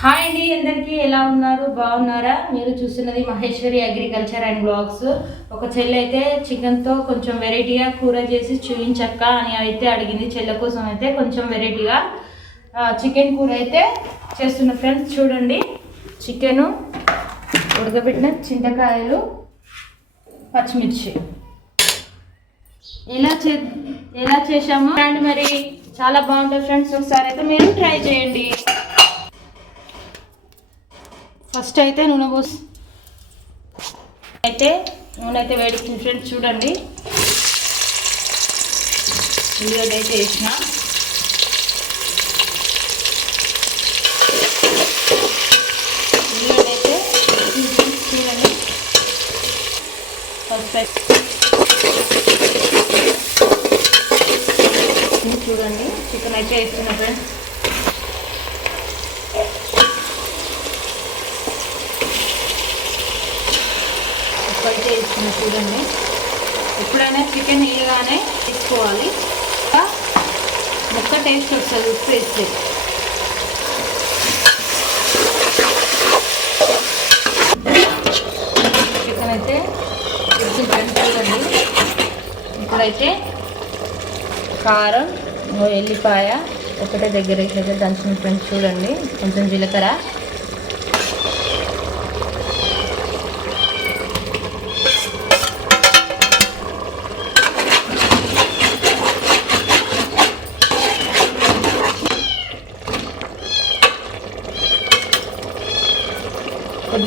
Hi అండి అందరికీ ఎలా ఉన్నారు? బాగున్నారా? మీరు చూస్తున్నది మహేశ్వరి అగ్రికల్చర్ అండ్ బ్లాగ్స్ ఒక చెల్లి అయితే చికెన్తో కొంచెం వెరైటీగా కూర చేసి చూయించక్క అని అయితే అడిగింది. చెల్ల కోసం అయితే కొంచెం వెరైటీగా చికెన్ కూర అయితే చేస్తున్న ఫ్రెండ్స్ చూడండి. చికెను ఉడకబెట్టిన చింతకాయలు పచ్చిమిర్చి. ఎలా చే ఎలా చేశాము? అండ్ మరి చాలా బాగుంటుంది ఫ్రెండ్స్. ఒకసారి అయితే మీరు ట్రై చేయండి. ఫస్ట్ అయితే నూనె పోసి. అయితే నూనె అయితే వేడికి ఫ్రెండ్స్ చూడండి. ఉల్లిగడ్డ అయితే వేసిన ఉల్లిగడ్డ అయితే చూడండి. ఫస్ట్ చూడండి. చికెన్ అయితే వేస్తున్నా ఫ్రెండ్స్. ఫ్రై వేస్తున్నా చూడండి. ఎప్పుడైనా చికెన్ వేయగానే తీసుకోవాలి ముక్క టేస్ట్ వస్తుంది ఉప్పు వేస్తే. చికెన్ అయితే ఫ్రెండ్స్ చూడండి ఇప్పుడైతే కారం ఎల్లిపాయ ఒకటే దగ్గర అయితే దంచిన ఫ్రెండ్స్ చూడండి. కొంచెం జీలకర్ర.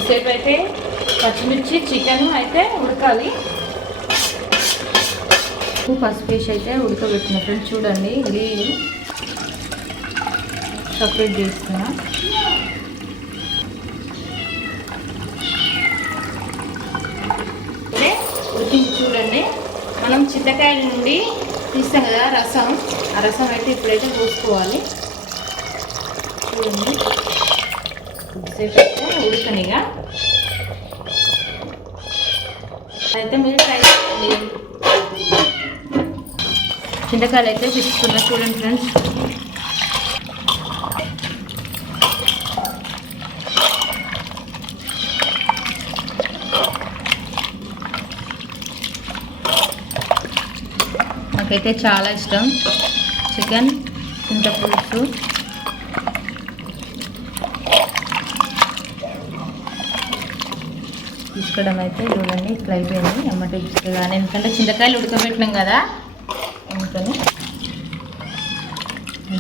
ఇంతసేపు అయితే పచ్చిమిర్చి చికెన్ అయితే ఉడకాలి. ఉప్పు పసుపు వేసి అయితే ఉడకబెట్టిన ఫ్రెండ్స్ చూడండి గ్రీన్ సపరేట్ చేస్తున్నా ఇప్పుడే ఉడికి చూడండి. మనం చింతకాయల నుండి తీస్తాం కదా రసం. ఆ రసం అయితే ఇప్పుడైతే పోసుకోవాలి. చూడండి. కొద్దిసేపు ఉడుకునిగా అయితే మీరు ట్రై చేయండి. చింతకాయలు అయితే తీసుకున్నా చూడండి ఫ్రెండ్స్. నాకైతే చాలా ఇష్టం. చికెన్ చింతపులుసు. తీసుకోవడం అయితే చూడండి ఇట్లా అయిపోయింది. అమ్మట కానీ ఎందుకంటే చింతకాయలు ఉడకబెట్టినాం కదా. అందుకని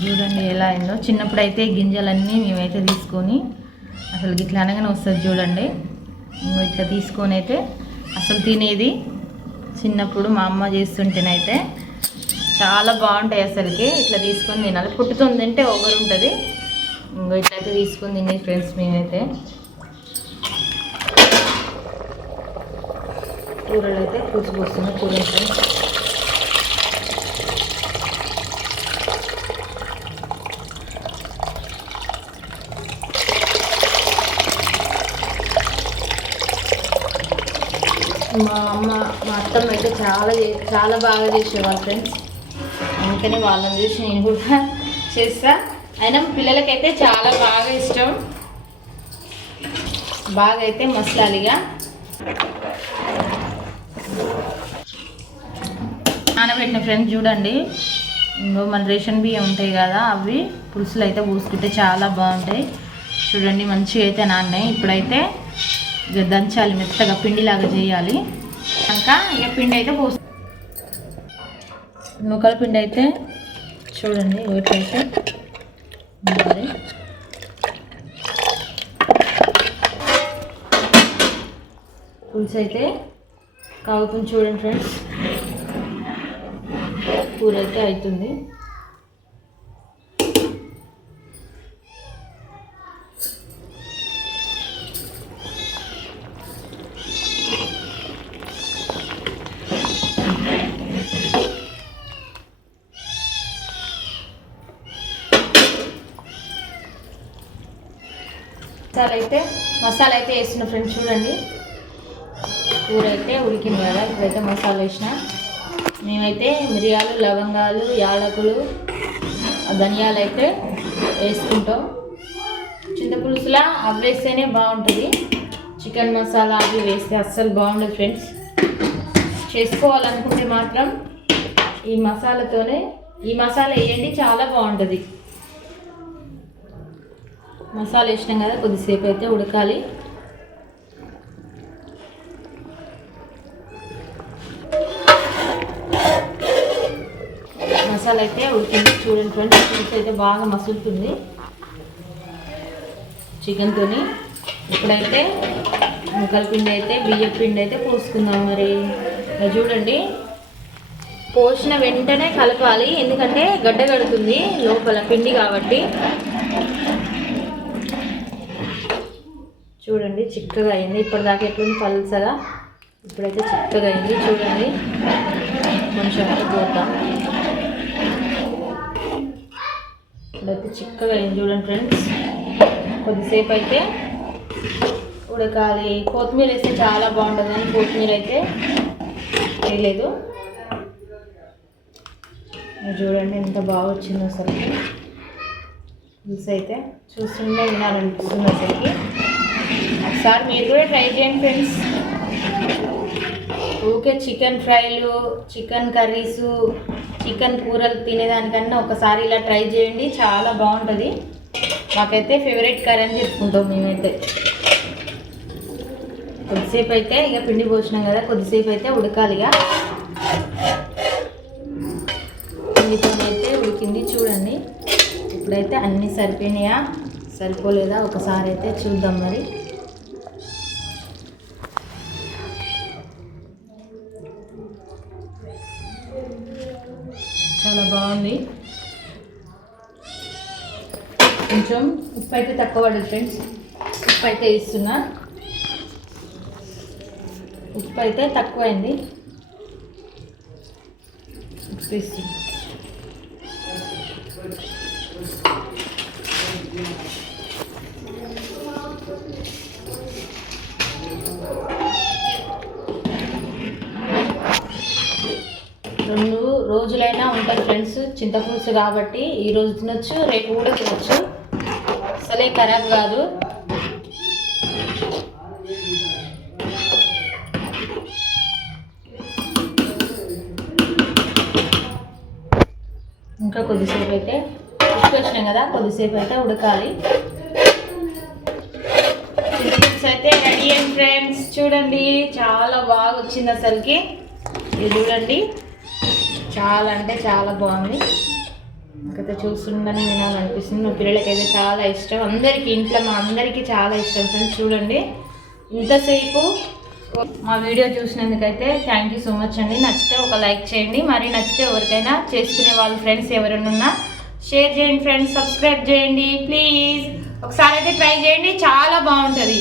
చూడండి ఎలా అయిందో. చిన్నప్పుడు అయితే గింజలన్నీ మేమైతే తీసుకొని అసలు ఇట్లా అనగానే వస్తుంది చూడండి. ఇంకో ఇట్లా తీసుకొని అయితే అసలు తినేది చిన్నప్పుడు మా అమ్మ చేస్తుంటేనైతే చాలా బాగుంటాయి అసలుకి. ఇట్లా తీసుకొని తినాలి. పుట్టుతుంది తింటే ఒకరు ఉంటుంది. ఇంకో ఇట్లయితే తీసుకొని తినేది ఫ్రెండ్స్ మేమైతే కూరలు అయితే పులుసు కూరలు మా అమ్మ మా అత్తమ్మ అయితే చాలా చాలా బాగా చేసేవాళ్ళు ఫ్రెండ్స్. అందుకని వాళ్ళని చూసి నేను కూడా చేస్తా. అయినా పిల్లలకైతే చాలా బాగా ఇష్టం. బాగా అయితే మసాలిగా నానబెట్టిన ఫ్రెండ్స్ చూడండి. ఇంకో మన రేషన్ బియ్యం ఉంటాయి కదా అవి పులుసులు అయితే పూసుకుంటే చాలా బాగుంటాయి. చూడండి మంచిగా అయితే నాన్నాయి. ఇప్పుడైతే ఇక దంచాలి మెత్తగా పిండిలాగా చేయాలి. ఇంకా ఇక పిండి అయితే పోసు నూకల పిండి అయితే చూడండి ఇట్లయితే ఉండాలి. పులుసు అయితే కాగుతుంది చూడండి ఫ్రెండ్స్ కూర అయితే అవుతుంది మసాలా అయితే మసాలా అయితే వేస్తున్న ఫ్రెండ్స్ చూడండి. కూర అయితే ఉడికింది కదా. ఇప్పుడైతే మసాలా వేసిన. మేమైతే మిరియాలు లవంగాలు యాలకులు ధనియాలు అయితే వేసుకుంటాం చింతపులుసులా అవి వేస్తేనే బాగుంటుంది. చికెన్ మసాలా అవి వేస్తే అస్సలు బాగుండదు ఫ్రెండ్స్. చేసుకోవాలనుకుంటే మాత్రం ఈ మసాలాతోనే ఈ మసాలా వేయండి చాలా బాగుంటుంది. మసాలా వేసినాం కదా కొద్దిసేపు అయితే ఉడకాలి. మసాలా అయితే ఉడికింది. చూడండి ఫ్రెండ్స్ పులుసు అయితే బాగా మసులుతుంది. చికెన్తోని ఇప్పుడైతే ముక్కల పిండి అయితే బియ్యం పిండి అయితే పోసుకుందాం మరి. చూడండి. పోసిన వెంటనే కలపాలి. ఎందుకంటే గడ్డ కడుతుంది లోపల పిండి కాబట్టి. చూడండి చిక్కగా అయింది. ఇప్పటిదాకా ఎట్లుంది పల్సగా? ఇప్పుడైతే చిక్కగా అయింది. చూడండి. కొంచెం పోతాం ఇప్పుడైతే చిక్కగా అయింది చూడండి ఫ్రెండ్స్ కొద్దిసేపు అయితే ఉడకాలి. కొత్తిమీర వేస్తే చాలా బాగుంటుంది కానీ కొత్తిమీర అయితే వేయలేదు. చూడండి ఎంత బాగా వచ్చిందో అసలు. పులుసు అయితే చూస్తుండే వినాలనిపిస్తుంది అసలుకి. ఒకసారి మీరు కూడా ట్రై చేయండి ఫ్రెండ్స్ ఊకే చికెన్ ఫ్రైలు చికెన్ కర్రీసు చికెన్ కూరలు తినేదానికన్నా ఒకసారి ఇలా ట్రై చేయండి చాలా బాగుంటుంది. మాకైతే ఫేవరెట్ కర్రీ అని చెప్పుకుంటాం మేమైతే. కొద్దిసేపు అయితే ఇక పిండి పోసినాం కదా కొద్దిసేపు అయితే ఉడకాలి ఇక. పిండితో అయితే ఉడికింది చూడండి. ఇప్పుడైతే అన్నీ సరిపోయినాయా? సరిపోలేదా? ఒకసారి అయితే చూద్దాం మరి. చాలా బాగుంది. కొంచెం ఉప్పు అయితే తక్కువ పడదు ఫ్రెండ్స్. ఉప్పు అయితే ఇస్తున్నా ఉప్పు అయితే తక్కువైంది. ఉప్పు ఇస్తున్నా రెండు రోజులైనా ఉంటుంది ఫ్రెండ్స్. చింతపులుసు కాబట్టి ఈరోజు తినొచ్చు రేపు కూడా తినొచ్చు. అసలే ఖరాబ్ కాదు. ఇంకా కొద్దిసేపు అయితే వచ్చినాం కదా కొద్దిసేపు అయితే ఉడకాలి. చింతపులుసు అయితే రెడీ అండ్ ఫ్రెండ్స్ చూడండి చాలా బాగా వచ్చింది అసలుకి. ఇది చూడండి. చాలా అంటే చాలా బాగుంది. నాకైతే చూస్తుండని వినాలనిపిస్తుంది. మా పిల్లలకైతే చాలా ఇష్టం. అందరికీ ఇంట్లో మా అందరికీ చాలా ఇష్టం ఫ్రెండ్స్. చూడండి. ఇంతసేపు మా వీడియో చూసినందుకైతే థ్యాంక్ యూ సో మచ్ అండి. నచ్చితే ఒక లైక్ చేయండి. మరి నచ్చితే ఎవరికైనా చేసుకునే వాళ్ళ ఫ్రెండ్స్ ఎవరైనా ఉన్నా షేర్ చేయండి ఫ్రెండ్స్ సబ్స్క్రైబ్ చేయండి ప్లీజ్ ఒకసారి అయితే ట్రై చేయండి. చాలా బాగుంటుంది.